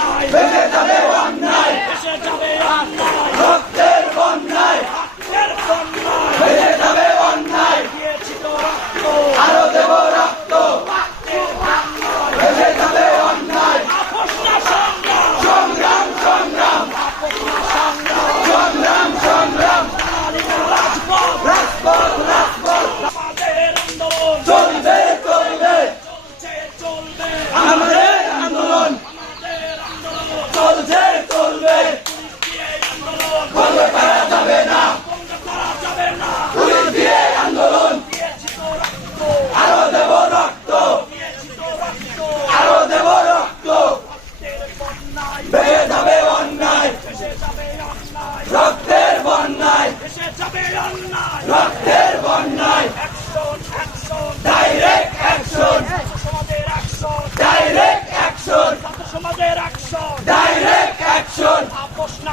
ตาย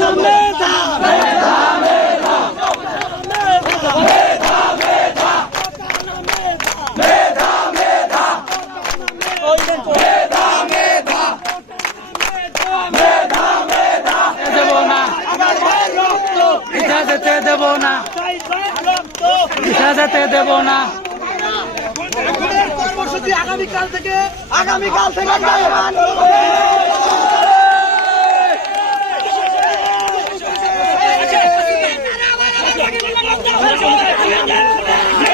সামনে কর্মসূচি আগামীকাল থেকে আগামীকাল থেকে Yeah!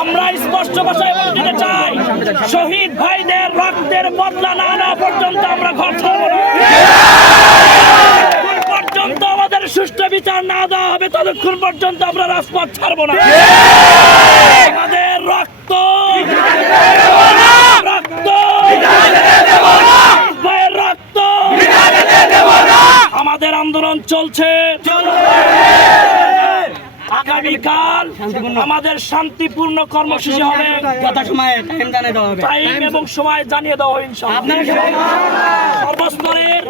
আমরা স্পষ্ট ভাষায় বলতে চাই, শহীদ ভাইদের রক্তের বদলা না না পর্যন্ত আমরা ঘর ছাড়ব পর্যন্ত আমাদের সুষ্ঠু বিচার না দেওয়া হবে, ততক্ষণ পর্যন্ত আমরা রাজপথ ছাড়বো না। আমাদের রক্ত রক্ত রক্ত, আমাদের আন্দোলন চলছে। আগামীকাল আমাদের শান্তিপূর্ণ কর্মসূচি হবে। যথাসময়ে টাইম জানিয়ে দেওয়া হবে। টাইম এবং সময় জানিয়ে দেওয়া হবে ইনশাআল্লাহ। সর্বস্তরের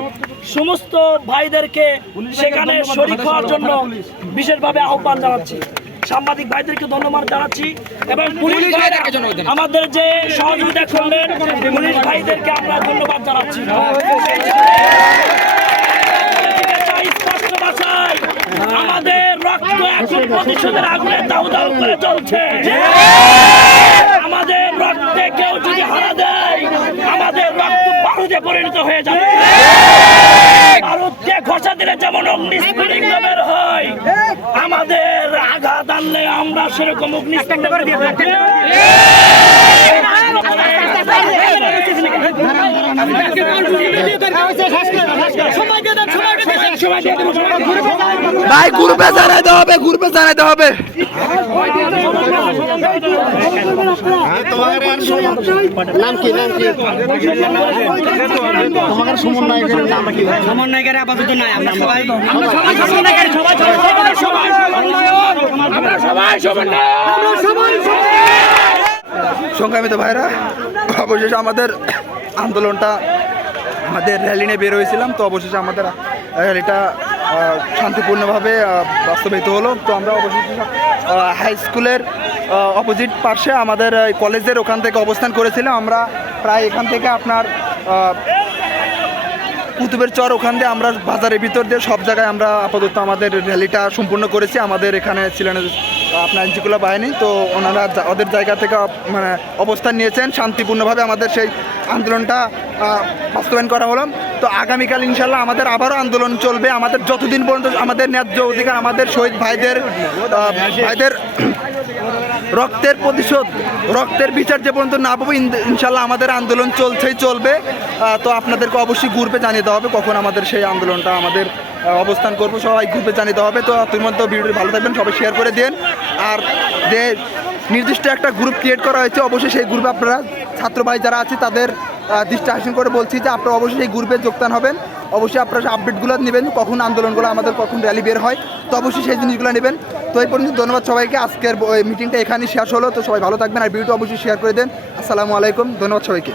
সমস্ত ভাইদেরকে সেখানে শরীক হওয়ার জন্য বিশেষভাবে আহ্বান জানাচ্ছি। সাংবাদিক ভাইদেরকে ধন্যবাদ জানাচ্ছি এবং পুলিশ আমাদের যে সহযোগিতা করলেন পুলিশ ভাইদেরকে আমরা ধন্যবাদ জানাচ্ছি চাই স্পষ্ট ভাষায় আমাদের রক্ত এখন প্রতিশোধের আগুনে দাউ দাউ করে চলছে আমাদের রক্তে কেউ যদি হারা দেয়, আমাদের রক্ত বারুদে পরিণত হয়ে যাবে। বারুদকে ঘষা দিলে যেমন অগ্নিস্ফুলিঙ্গ বের হয়, আমাদের আঘাত আনলে আমরা সেরকম অগ্নিস্ফুলিঙ্গ ভাই গ্রুপে জানাইতে হবে গ্রুপে জানাইতে হবে। আপাতত নাই আমরা সবাই সংগ্রামিত ভাইরা অবশেষে আমাদের আন্দোলনটা আমাদের র্যালি নিয়ে বের হয়েছিলাম তো অবশেষে আমাদের র্যালিটা শান্তিপূর্ণভাবে বাস্তবায়িত হলো। তো আমরা অবশেষে হাই স্কুলের অপোজিট পার্শ্বে আমাদের কলেজের ওখান থেকে অবস্থান করেছিলাম। আমরা প্রায় এখান থেকে আপনার কুতুবের চর ওখান দিয়ে আমরা বাজারের ভিতর দিয়ে সব জায়গায় আমরা আপাতত আমাদের র্যালিটা সম্পূর্ণ করেছি। আমাদের এখানে ছিলেন, আপনার আইনশৃঙ্খলা বাহিনী। তো ওনারা ওদের জায়গা থেকে মানে অবস্থান নিয়েছেন। শান্তিপূর্ণভাবে আমাদের সেই আন্দোলনটা বাস্তবায়ন করা হলো। তো আগামীকাল ইনশাল্লাহ আমাদের আবারও আন্দোলন চলবে। আমাদের যতদিন পর্যন্ত আমাদের ন্যায্য অধিকার, আমাদের শহীদ ভাইদের ভাইদের রক্তের প্রতিশোধ, রক্তের বিচার যে পর্যন্ত না পাবো ইনশাল্লাহ আমাদের আন্দোলন চলছেই চলবে। তো আপনাদেরকে অবশ্যই গ্রুপে জানিয়ে দেওয়া হবে কখন আমাদের সেই আন্দোলনটা আমাদের অবস্থান করব। সবাই গ্রুপে জানিয়ে দেওয়া হবে। তো তুই মধ্যে ভিডিওটি ভালো থাকবেন, সবাই শেয়ার করে দিন। আর যে নির্দিষ্ট একটা গ্রুপ ক্রিয়েট করা হয়েছে, অবশ্যই সেই গ্রুপে আপনারা ছাত্র ভাই যারা আছে, তাদের দৃষ্টি আকর্ষণ করে বলছি যে আপনারা অবশ্যই এই গ্রুপে যোগদান হবেন। অবশ্যই আপনারা আপডেটগুলো নেবেন, কখন আন্দোলনগুলো আমাদের কখন র্যালি বের হয়, তো অবশ্যই সেই জিনিসগুলো নেবেন। তো এই পর্যন্ত ধন্যবাদ সবাইকে। আজকের মিটিংটা এখানেই শেষ হলো। তো সবাই ভালো থাকবেন আর ভিডিওটা অবশ্যই শেয়ার করে দেন। আসসালামু আলাইকুম। ধন্যবাদ সবাইকে।